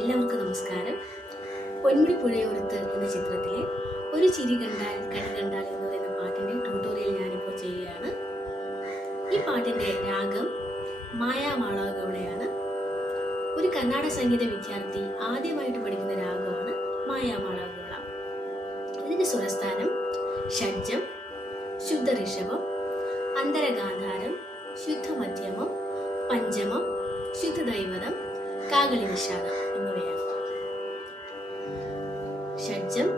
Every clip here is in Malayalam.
എല്ലാവർക്കും നമസ്കാരം. പൊന്മുടി പുഴയോരത്ത് എന്ന ചിത്രത്തിലെ ഒരു ചിരി കണ്ടാൽ കണി കണ്ടാൽ എന്ന് പറയുന്ന പാട്ടിന്റെ ട്യൂട്ടോറിയൽ ഞാനിപ്പോൾ ചെയ്യുകയാണ്. ഈ പാട്ടിന്റെ രാഗം മായാമാളാഗൗളയാണ്. ഒരു കർണാടക സംഗീത വിദ്യാർത്ഥി ആദ്യമായിട്ട് പഠിക്കുന്ന രാഗമാണ് മായാമാളാഗൗള. ഇതിന്റെ സ്വരസ്ഥാനം ഷഡ്ജം, ശുദ്ധ ഋഷഭം, അന്തരഗാന്ധാരം, ശുദ്ധമധ്യമം, പഞ്ചമം, ശുദ്ധദൈവതം, കാകളി നിഷാദം എന്നിവയാണ്. ഷഡ്ജം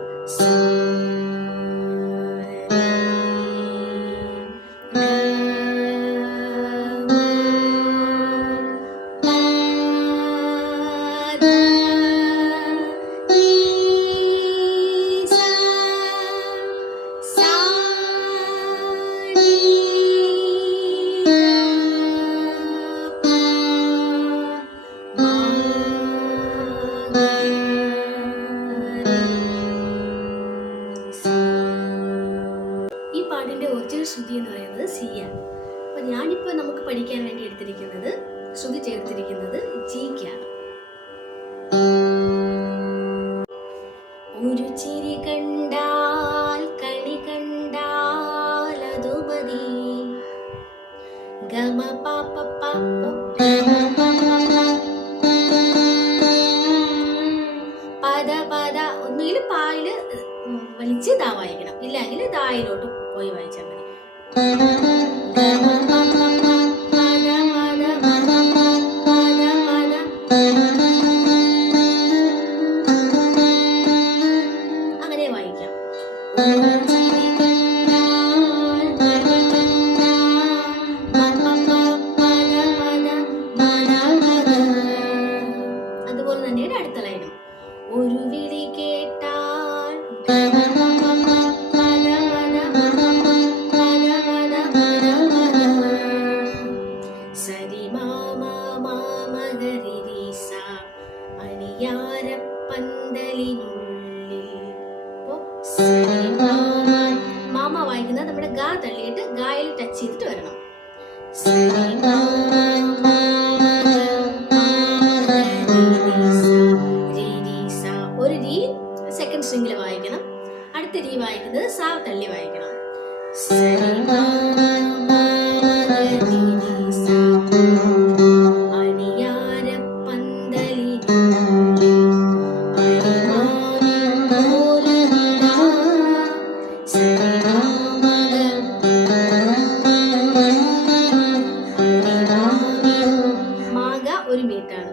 പാട്ടിന്റെ ഒറിജിനൽ ശ്രുതി എന്ന് പറയുന്നത് സിയാണ്. അപ്പൊ ഞാനിപ്പോൾ നമുക്ക് പഠിക്കാൻ വേണ്ടി എടുത്തിരിക്കുന്നത് ശ്രുതി ചേർത്തിരിക്കുന്നത് ജിക്കാണ്. ഒരു ചിരി കണ്ടാൽ കണി കണ്ടാൽ അതു മതി ഗമ പാപ്പ പദ പദ. ഒന്നുകിൽ പായില് വലിച്ച് ദാ വായിക്കണം, ഇല്ലെങ്കിൽ ദായിലോട്ട് പോയി വായിച്ചാൽ മതി. അങ്ങനെ വായിക്കാം. അതുപോലെ തന്നെയാണ് അടുത്ത ലൈനും. ഒരു വിളി കേട്ടാൽ മാമ വായിക്കുന്നത് നമ്മുടെ ഗാ തള്ളിയിട്ട് ഗായിൽ ടച്ച് ചെയ്തിട്ട് വരണം. ഒരു രീ സെക്കൻഡ് സ്ട്രിംഗിൽ വായിക്കണം. അടുത്ത രീ വായിക്കുന്നത് സാ തള്ളി വായിക്കണം. ഒരു മീറ്റാണ്.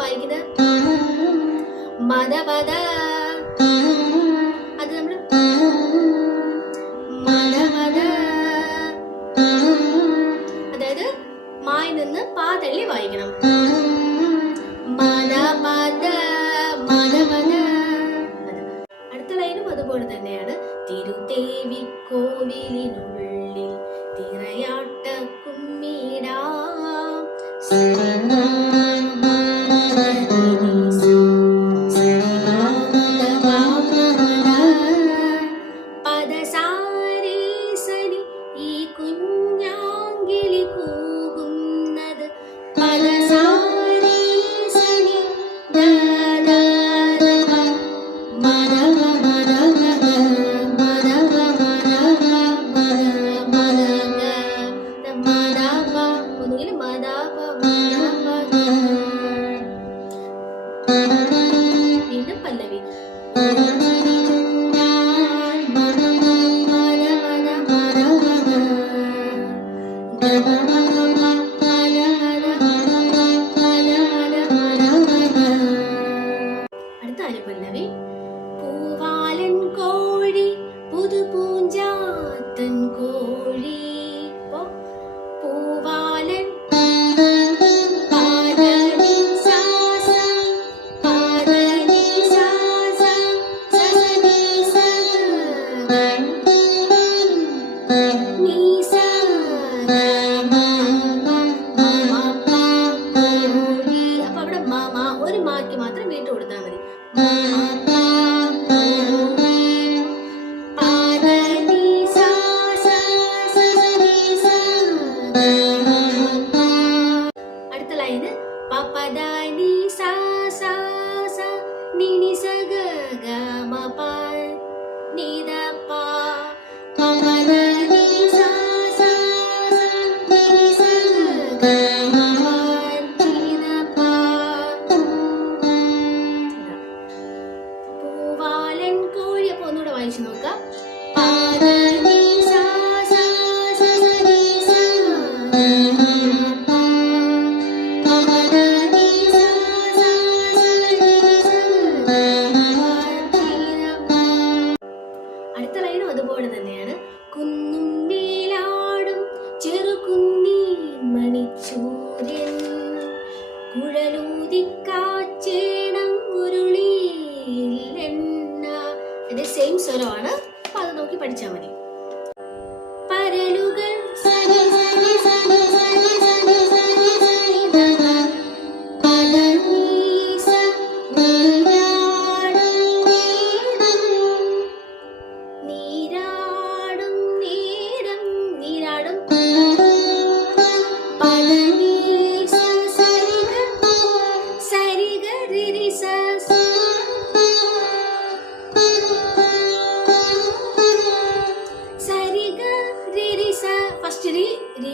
വായിക്കുന്നത് മദ പദ. അത് നമ്മള് മദ പദ, അതായത് മായി നിന്ന് പാ തള്ളി വായിക്കണം. മദ പദ മദ പദ. അടുത്ത ലൈനും അതുപോലെ തന്നെയാണ്. തിരുദേവി കോവിലിനുള്ളിൽ തിറയാട്ട കുമ്മിടാം പദസാരേസനി ഈ കുഞ്ഞാങ്കിളി കൂകുന്നത് പദസാരേസനി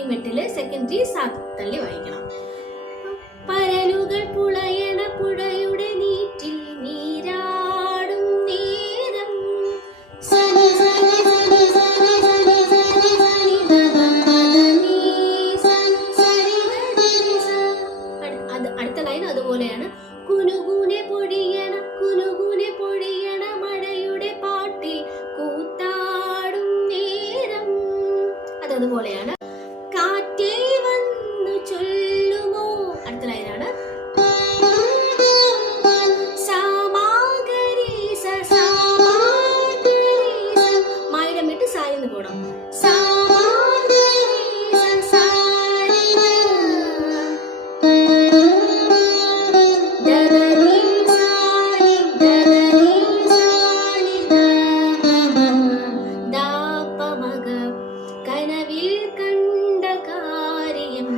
മെട്ടില് സെക്കൻഡ് ജി സാ തള്ളി വായിക്കണം. പരലുകൾ പുളയണ പുഴയുടെ നീറ്റിൽ നീരാടും നേരം അടുത്ത ലൈൻ അതുപോലെയാണ്. കുനുകുനെ പൊഴിയണ മഴയുടെ പാട്ടിൽ കൂത്താടും നേരം അതതുപോലെയാണ്. കാറ്റേ വന്നു ചൊല്ലുമോ അടുത്ത ലൈനാണ്. മായിരം വിട്ട് സായെന്ന് പോണം. കനവിൽ കണ്ട കാര്യം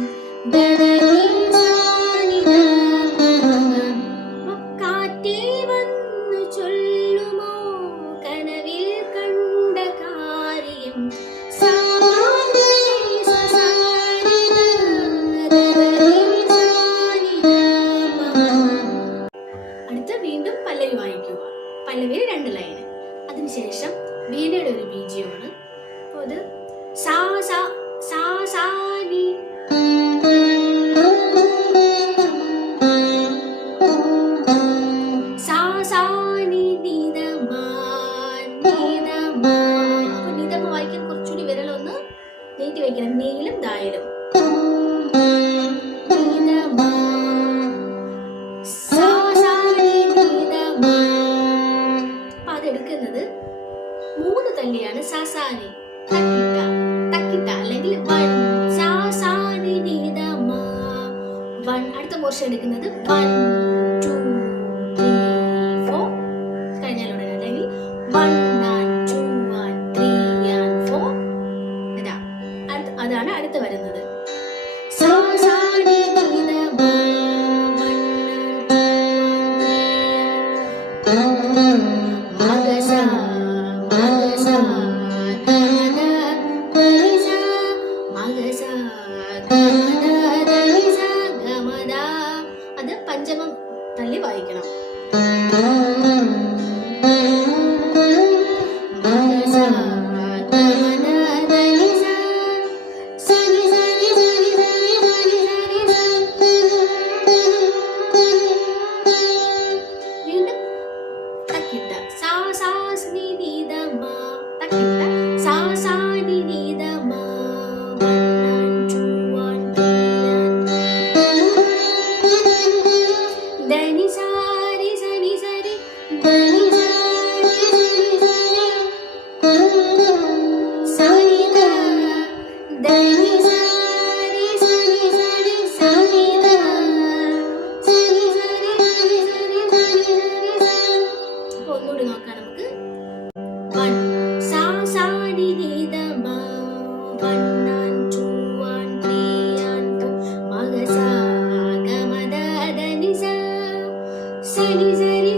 കാറ്റേ വന്നു ചൊല്ലുമോ കനവിൽ കണ്ട കാര്യം. അടുത്ത വീണ്ടും പല്ലവി വായിക്കുക. പല്ലവിയിൽ 2 ലൈന്. അതിനുശേഷം വീണയുടെ ഒരു ബീജിയമാണ്. അപ്പോൾ അത് സാ സാ സാ സാ നി സാ സാ നി നീതമ നീതമ. അപ്പോൾ നീതമ വായിക്കാൻ കുറച്ചുകൂടി വിരലൊന്ന് നീട്ടി വയ്ക്കണം. നീയിലും ദായിലും നീതമ സാ സാ നി നീതമ. അപ്പം അതെടുക്കുന്നത് 3 തല്ലിയാണ്. സാ സാ നി തക്കിട്ട അല്ലെങ്കിൽ 1 സാ സാ നി നീതമ 1. അടുത്ത പോർഷൻ എടുക്കുന്നത് 1 2 3 4 കഴിഞ്ഞാലുടനെ അല്ലെങ്കിൽ 1 and 2 and 3 and 4 ഇതാ അതാണ് അടുത്ത് വരുന്നത്. സാ സാ നി നീതമ 1 and 2 and 3 മഗസ മഗസ അത് പഞ്ചമം തള്ളി വായിക്കണം. വീണ്ടും തക്കിട്ട സാ സാ നി നീതമ തക്കിട്ട സാ സാ നി നീതമ ധനി സാരി സനി സരി ധനി സാരി സനി ധ ധനി സാരി സനി സരി സനി ധ സനി സരി സനി സരി സനി സരി. അപ്പോൾ ഒന്നുകൂടി നോക്കാം നമുക്ക്. 1 സാ സാ നി നീതമ 1 and 2 and 3 and 4 മഗസ ഗമദ ധനി സാ സനി സരി